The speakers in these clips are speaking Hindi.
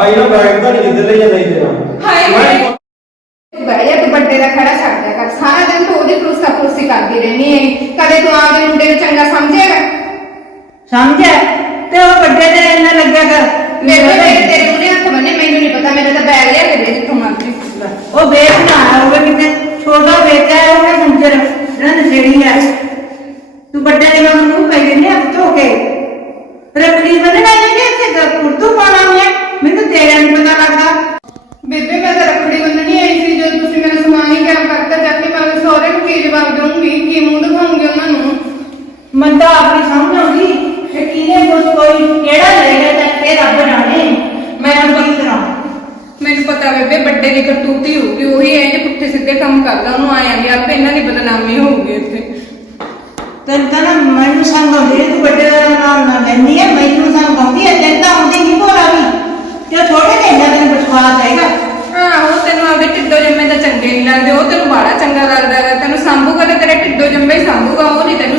ਪਹਿਲਾਂ ਬੈਠਦਾ ਨਹੀਂ ਇੱਧਰ ਲੈ ਜਾਂਦਾ ਇੱਧਰ ਹਾਂ ਬੈਠ ਜਾ ਤੂੰ ਬੱਡੇ ਦਾ ਖੜਾ ਛੱਡ ਦੇ ਕਰ ਸਾਰਾ ਦਿਨ ਤੂੰ ਉਹਦੀ ਫਰੂਸਾ ਫਰੂਸੀ ਕਰਦੀ ਰਹਿਨੀ ਹੈ ਕਦੇ ਤੂੰ ਆਗੇ ਮੁੰਡੇ ਨੂੰ ਚੰਗਾ ਸਮਝੇਗਾ ਸਮਝੇ ਤੇ ਉਹ ਵੱਡੇ ਦੇ ਇੰਨਾ ਲੱਗਿਆ ਕਰ ਮੇਰੇ ਮੇਰੇ ਤੇ ਤੂੰ ਨੇ ਹੱਥ ਬੰਨੇ ਮੈਨੂੰ ਨਹੀਂ ਪਤਾ ਮੇਰੇ ਤਾਂ ਬੈਗ ਲਿਆ ਕੇ ਦੇ ਜਿੱਥੋਂ ਮਰਜ਼ੀ ਉਹ ਵੇਖ ਨਾ ਆਇਆ ਹੋਵੇ ਕਿਤੇ ਛੋਟਾ ਵੇਖਿਆ ਹੋਵੇ ਮੁੰਜਰ ਨਾ ਨਸ਼ੇੜੀ ਹੈ ਤੂੰ ਵੱਡੇ ਦੇ ਮੂੰਹ ਪੈ ਗਏ ਨੇ ਹੱਥ ਧੋ ਕੇ ਰੱਖੜੀ ਬੰਨਣਾ ਨਹੀਂ ਇੱਥੇ ਗੱਪੂਰ ਮੰਤਾ ਆਪਣੀ ਸਮਝਾਉਂਦੀ ਕਿ ਕਿਨੇ ਕੁਝ ਕੋਈ ਕਿਹੜਾ ਲੈ ਗਿਆ ਤਾਂ ਫੇਰ ਰੱਬ ਬਣਾਣੇ ਮੈਂ ਨਹੀਂ ਤਰਾ ਮੈਨੂੰ ਪਤਾ ਬੇਬੇ ਵੱਡੇ ਨੇ ਕਰਤੂਤੀ ਹੋ ਕਿ ਉਹੀ ਐ ਜੇ ਪੁੱਠੇ ਸਿੱਧੇ ਕੰਮ ਕਰਦਾ ਉਹਨੂੰ ਆਏ ਆਂਗੇ ਆਪੇ ਇਹਨਾਂ ਦੀ ਬਦਨਾਮੀ ਹੋਊਗੀ ਇੱਥੇ ਤੈਨ ਤਾਂ ਮੈਨੂੰ ਸੰਗੋ ਦੇ ਤੂੰ ਵੱਡੇ ਦਾ ਨਾਮ ਨਾ ਲੈਣੀ ਐ ਮੈਨੂੰ ਸੰਗ ਕਹਿੰਦੀ ਐ ਜੰਦਾ ਹੁੰਦੀ ਨਹੀਂ ਬੋਲਾ ਵੀ ਤੇ ਥੋੜੇ ਨੇ ਇਹਨਾਂ ਦੇ ਵਿਸ਼ਵਾਸ ਹੈਗਾ ਹਾਂ ਉਹ ਤੈਨੂੰ ਆਪਦੇ ਟਿੱਡੋ ਜੰਮੇ ਦਾ ਚੰਗੇ ਨਹੀਂ ਲੱਗਦੇ ਉਹ ਤੈਨੂੰ ਬਾੜਾ ਚੰਗਾ ਲੱਗਦਾ ਹੈ ਤੈਨੂੰ ਸੰਭੂਗਾ ਤੇ ਤੇਰੇ ਟਿੱਡੋ ਜੰਮੇ ਹੀ ਸੰਭੂਗਾ ਉਹ ਨਹੀਂ ਤੈਨੂੰ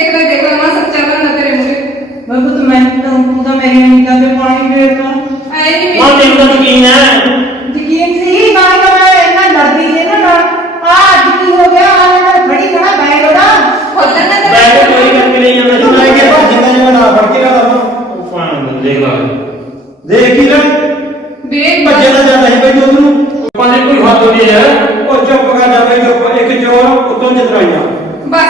देखना देखना मां सच्चा बन ना तेरे मुंह पे बहुत मैं तो हूं तो मेरे मुंह का पानी दे दो आई नहीं मां तेरे को की ना दिखिए सी बाहर का मैं इतना डर दी है ना मां आ दिखी हो गया आ मैं बड़ी खड़ा बैग होड़ा होता ना तेरे बैग कोई करके नहीं जाना सुनाई के पास जितने में ना भर के ना उफान देख ला देख ही ना बेग बच्चे ना जाना ही भाई तो तू पानी कोई हाथ नहीं है और जो पका जा भाई जो एक जोर उतो जितना बस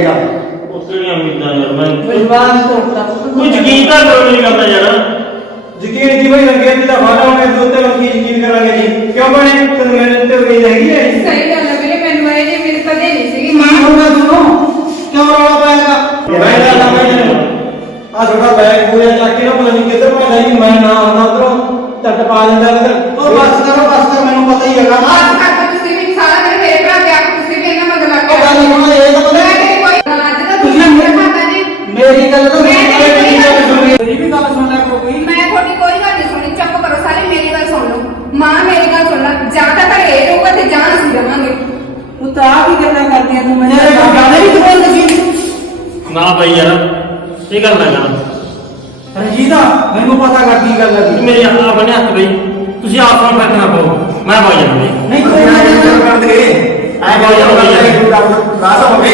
ਕਰੇਗਾ ਉਸਨੀਆਂ ਉਮੀਦਾਂ ਨਾਲ ਮੈਂ ਵਿਸ਼ਵਾਸ ਤੋਂ ਕੁਝ ਕੀਤਾ ਕਰੂੰਗਾ ਤਾਂ ਜਣਾ ਯਕੀਨ ਕਿਵੇਂ ਲੱਗੇ ਜਿੱਦਾਂ ਵਾਦਾ ਹੋਇਆ ਉਸਤੇ ਲੋਕੀ ਯਕੀਨ ਕਰਾਂਗੇ ਜੀ ਕਿਉਂ ਬਣੇ ਤੁਹਾਨੂੰ ਮੈਨੂੰ ਤੇ ਉਮੀਦ ਹੈਗੀ ਹੈ ਸਹੀ ਗੱਲ ਹੈ ਵੀਰੇ ਮੈਨੂੰ ਆਏ ਜੀ ਮੇਰੇ ਪਤੇ ਨਹੀਂ ਸੀਗੇ ਮਾਂ ਹੋਣਾ ਦੋਨੋਂ ਕਿਉਂ ਰੋਣਾ ਪਾਇਆਗਾ ਮੈਂ ਨਾ ਨਾ ਮੈਂ ਆ ਜਿਹੜਾ ਬੈਗ ਪੂਰੇ ਚੱਕ ਕੇ ਨਾ ਪਤਾ ਨਹੀਂ ਕਿੱਧਰ ਪਾ ਲਈ ਮੈਂ ਨਾ ਆਉਣਾ ਉਧਰੋਂ ਟੱਟ ਪਾ ਜਾਂਦਾ मां मेरे का सुनना ज्यादा तक ये लोग से जान सी जावांगे वो तो आप ही गलत करते हैं मैं ये ये तो, तो मैं गाने भी तो बोलते थे ना भाई यार ये गल ना जान रजीदा मैं को पता कर की गल है मेरी आप ने हाथ भाई ਤੁਸੀਂ ਆਪ ਨੂੰ ਰੱਖਣਾ ਪਊ ਮੈਂ ਬਾਈ ਜਾਂਦੇ ਨਹੀਂ ਕੋਈ ਨਾ ਕਰਦੇ ਐ ਬਾਈ ਜਾਂਦੇ ਰਾਸ ਹੋਵੇ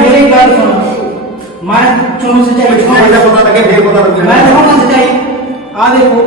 ਮੇਰੀ ਗੱਲ ਸੁਣ ਮੈਂ ਚੋਰ ਸੱਚਾ ਬਿਠਾ ਮੈਂ ਪਤਾ ਲੱਗੇ ਫੇਰ ਪਤਾ ਲੱਗੇ ਮੈਂ ਦੇਖੋ ਨਾ ਸੱਚਾਈ ਆ ਦੇਖੋ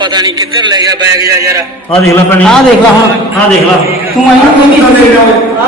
ਪਤਾ ਨਹੀਂ ਕਿੱਧਰ ਲੈ ਗਿਆ ਬੈਗ ਜਾ ਯਾਰਾ ਆ ਦੇਖ ਲੈ ਭਣੀ ਆ ਦੇਖ ਲੈ ਹਾਂ ਆ ਦੇਖ ਲੈ ਤੂੰ ਆਈ ਨਾ ਕੋਈ ਨਹੀਂ ਲੈ ਜਾ